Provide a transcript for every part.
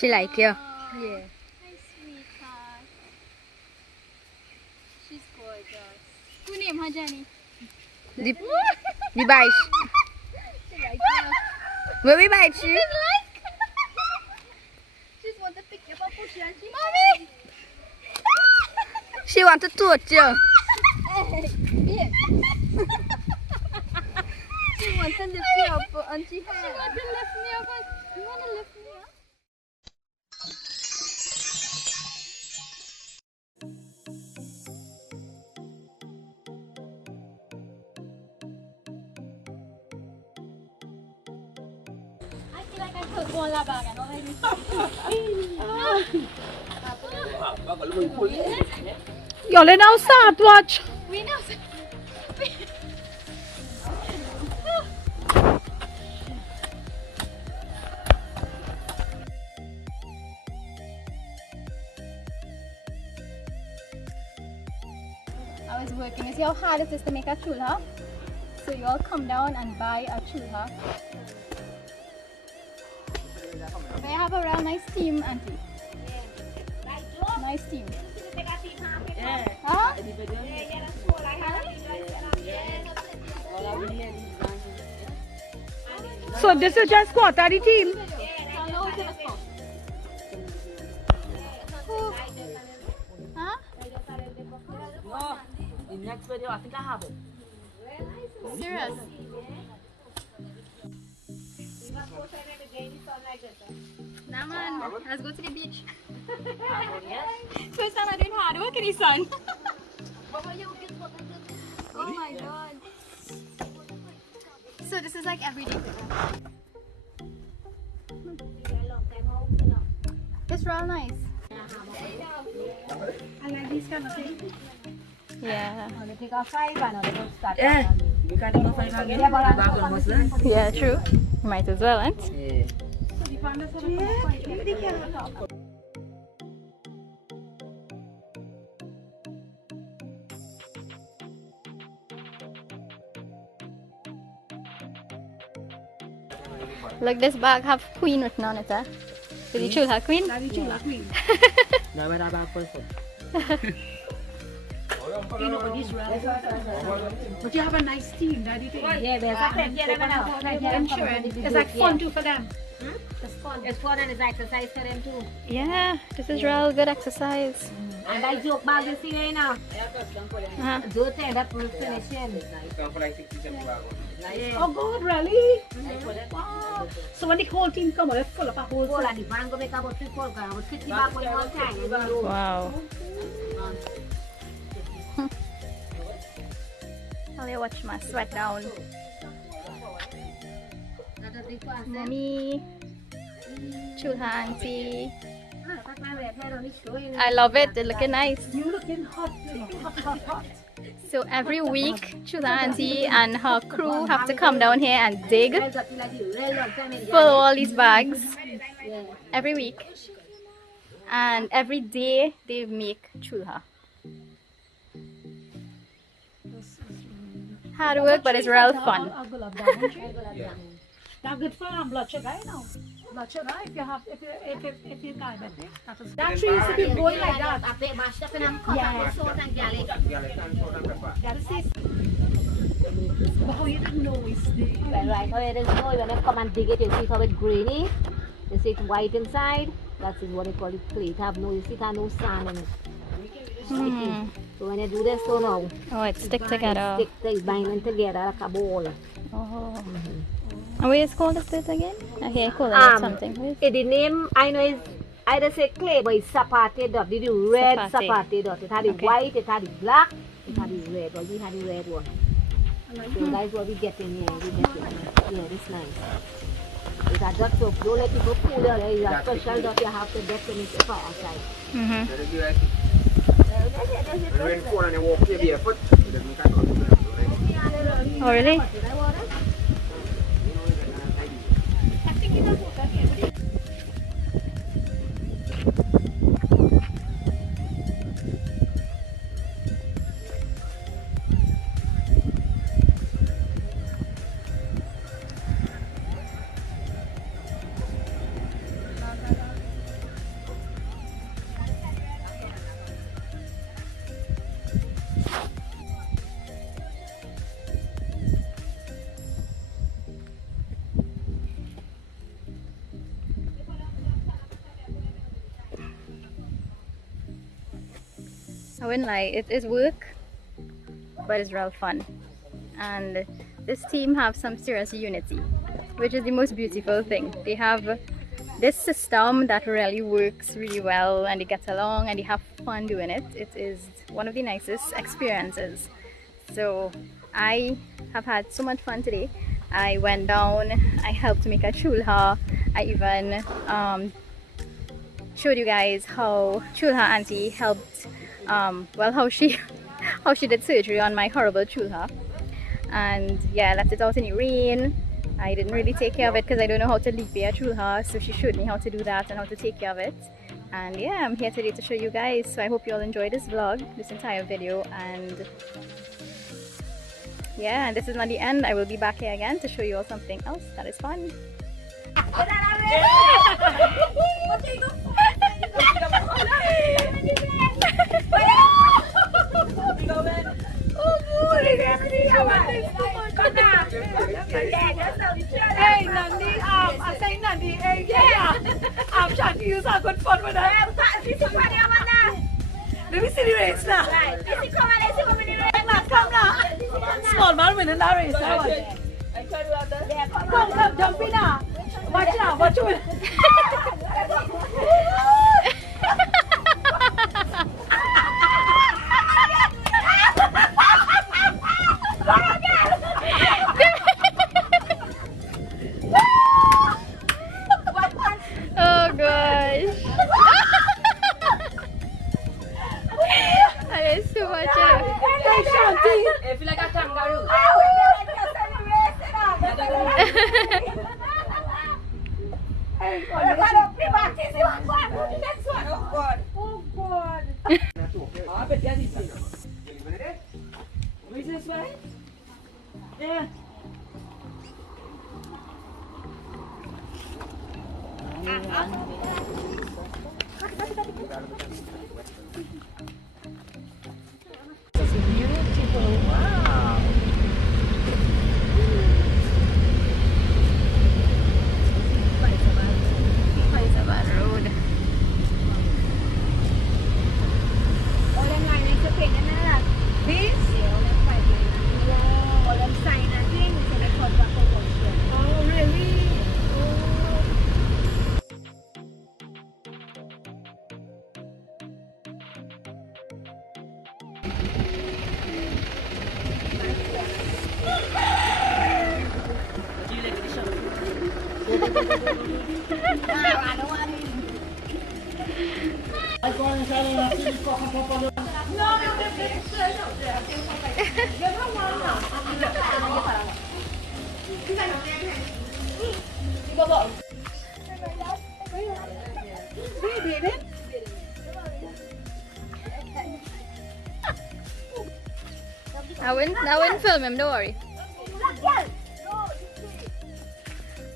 She like you. Yeah. Hi, sweetheart. She's gorgeous. Who named her Jenny? The bite. She likes you. Will we bite She you? didn't like. She's want to pick you up and push you and she. Mommy! She want to touch you. Hey, yeah. She wants to lift you up and she wants to lift me up. You want to lift me up? I feel like I took one la bag and already. Y'all now start watch. We know. I was working. You see how hard it is to make a chulha? So you all come down and buy a chulha. They have a real nice team, Auntie. Nice team. Huh? So this is just quarter the team. Huh? No, the next video I think I have it. Serious? Nah man, let's go to the beach. First time I doing hard work in the sun. Oh my god. So this is like every day. It's real nice. I like these kind of things. Yeah. They take a 5 and they don't start. Yeah. You can't do no 5 again. Back almost then. Yeah, true. Might as well, ain't? Yeah. Look, this bag have queen written on it, huh? Did you choose her queen? That's the chula queen. Now where that bag first? You know, but this right. But you have a nice team, Daddy. Yeah, there's a plenty of them now. I'm sure it's like fun too for them. It's fun. It's fun and it's exercise for them too. Yeah, this is real good exercise. And I joke bag you see right now. Uh-huh. Don't end up finishing. Oh, good, really? Wow. So when the whole team come, it's full of a whole Full and the van go make about 3-4 grams. But 50 bags for one time. Wow. I'll watch my sweat down. Mommy, Chulha Aunty. I love it. It's looking nice. You looking hot, hot. So every week, Chulha Aunty and her crew have to come down here and dig full all these bags every week. And every day they make chulha. Hard work, but it's real fun. That's good for blood sugar, you know. Blood sugar, if you have, if you diabetic, that tree used to be growing like that. Yeah. That's it. But how you didn't know it's the... Right, how it is now, when I come and dig it, you see how it's grainy. You see it's white inside. That is what they call it clay. It have no, you see it have no sand in it. So when you do this, so now, Oh, it stick together. it's binding together like a ball. Oh. And what is called this again? Okay, I call it something. The name I know is either say clay, but it's sapate dot. Did you red Sapate. sapate dot? It had the white, it had the black, it had the red. But we had the red one. So that's what we get in here. We get it. Yeah, this nice. It's a dot, so don't let people pull it. It's a special dot you have to get in it for outside. Oh, really? I wouldn't lie, it is work, but it's real fun. And this team have some serious unity, which is the most beautiful thing. They have this system that really works really well, and they get along and they have fun doing it. It is one of the nicest experiences. So I have had so much fun today. I went down, I helped to make a chulha. I even showed you guys how Chulha Aunty helped, well, how she did surgery on my horrible chulha. And yeah, I left it out in the rain. I didn't really take care of it because I don't know how to leaf a chulha, so she showed me how to do that and how to take care of it. And yeah, I'm here today to show you guys, so I hope you all enjoyed this vlog, this entire video. And yeah, and this is not the end. I will be back here again to show you all something else that is fun. Hey, Nandi, I say Nandi, hey, yeah. I'm trying to use our good fun with that. Let me see the race now. Come now. Small man winning that race. Come, jump in now. Watch now, watch it. Oh gosh. That is too much. I feel like a kangaroo. Oh God. This way? Yeah. I wouldn't film him, don't worry.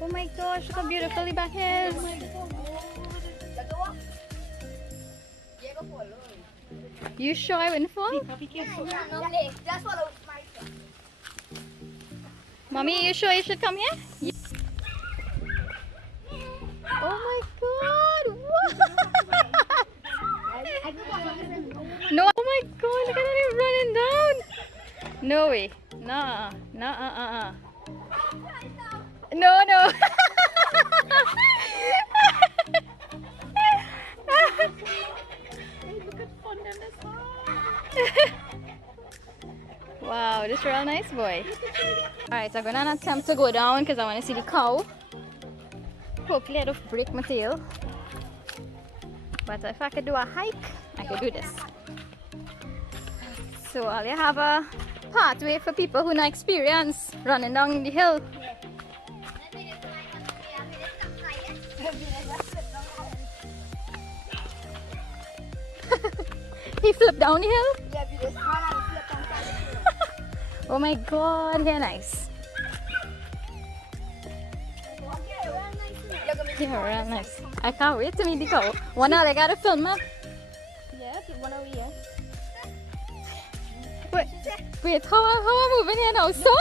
Oh my gosh, look how beautiful the back is. You sure I wouldn't fall? Mommy, you sure you should come here? Oh my god! What? No! Oh my god! Look at him running down! No way! Nah! Nah! No! No! Wow, this is real nice, boy. Alright, so I'm gonna attempt to go down because I want to see the cow. Hopefully I don't break my tail. But if I could do a hike, I could do this. So I'll have a pathway for people who not experience running down the hill. He flipped down the hill? Oh my god, they're nice. Yeah, real nice. I can't wait to meet the cow. One hour I gotta film her. Yeah, 1 hour, yeah. Wait, how am I moving here now? So?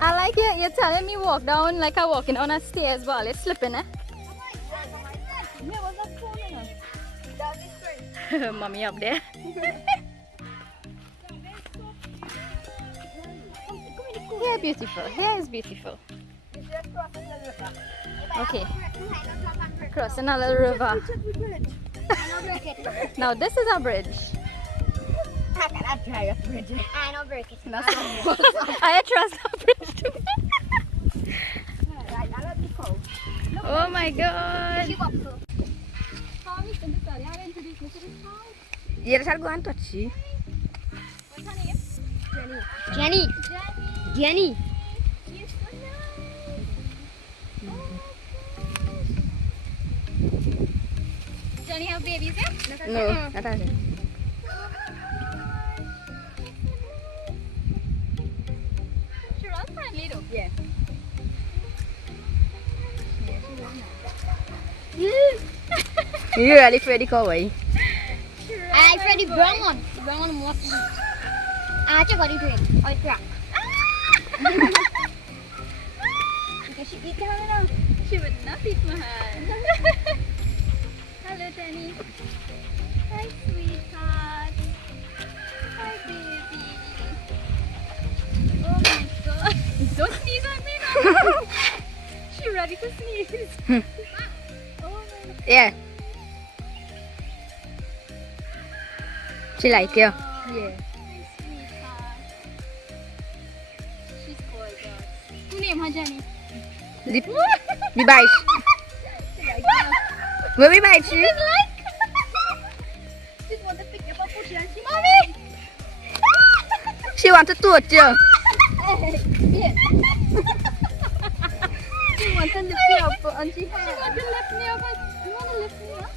I like it. You're telling me walk down like I'm walking on a stairs, but it's slipping, eh? Mommy up there. Here beautiful. Here is beautiful. Okay. Crossing a little river. Now this is a bridge. I cannot try a bridge. I know break it. I trust a bridge too. Oh my god. Dia sal guan tochi. What's her name? Jenny. Jenny. Jenny have babies yet? No, not as. She's all friendly though. Yeah. You really Freddy Cowboy. I tried the brown one. The brown one more sweet. I check what you doing. Oh, it's crack. Because she eat it now. She would not eat my hand. Hello, Jenny. Hi, sweetheart. Hi, baby. Oh my god. Don't sneeze on me now. She ready to sneeze. Oh my god. Yeah. She like you. Yeah. Hi, sweetheart. She's gorgeous. Who named her Jenny? The bites. Will we bite you? She wants to pick you up and push you and she She want to touch you. She wants to lift me up and she wants to lift me up and you want to lift me up?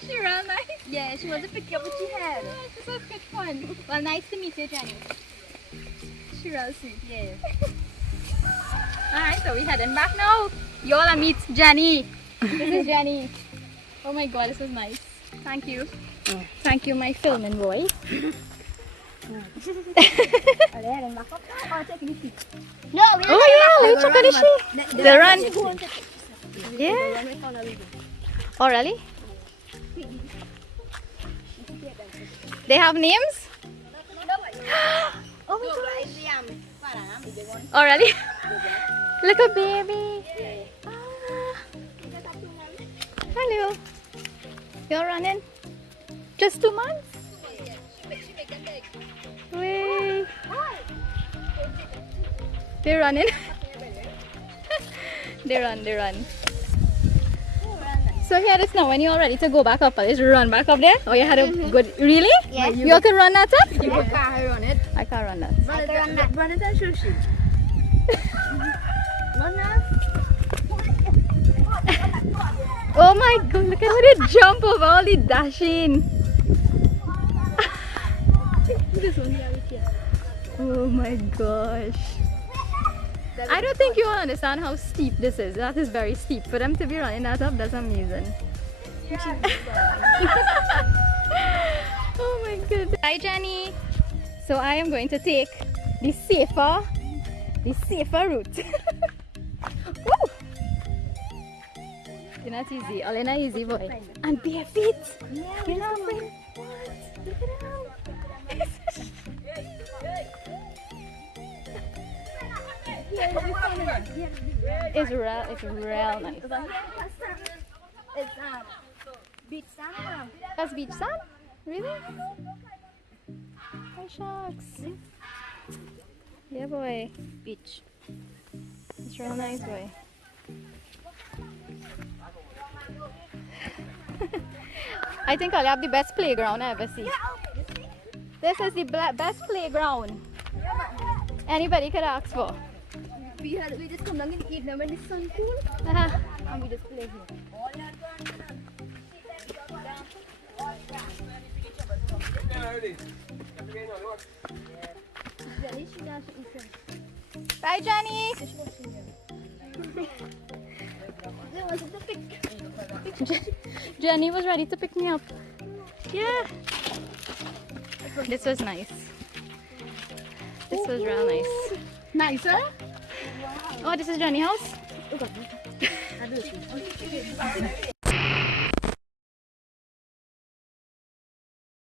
She real nice. Yeah, she wants to pick you up with her head. Yeah, she's so good fun. Well, nice to meet you, Jenny. She real sweet. Yeah. Alright, so we heading back now. You all meet Jenny. This is Jenny. Oh my god, this was nice. Thank you. Thank you, my filming boy. No, we Oh yeah, let's check out the sheep. They run. Yeah. Oh really? They have names? Oh my gosh. Oh really? Look a baby. Ah. Hello. You're running? Just 2 months? Wait. They're running. They run. So here it is now. When you're ready to go back up, just run back up there. Oh, you had a good. Really? Yeah. You can run that up? You can't run it. I can't run that. Run it and sushi. Run now. Oh my god! Look at how they jump over all the dashing. Oh my gosh! I don't think you all understand how steep this is. That is very steep. For them to be running that up, that's amazing. Oh my goodness. Hi Jenny. So I am going to take the safer route. Woo! You're not easy. All in a easy boy. And bare feet. You're not afraid. What? Look at him. It's real nice. It's beach sand. That's beach sand? Really? Hi sharks. Yeah boy. Beach. It's real nice boy. I think I'll have the best playground I ever see. This is the best playground anybody could ask for. We just come down and eat them when the sun cool. And we just play here. Bye Johnny! Jenny was ready to pick me up. Yeah. This was nice. This was real nice. Nicer? Oh, this is Jenny's house?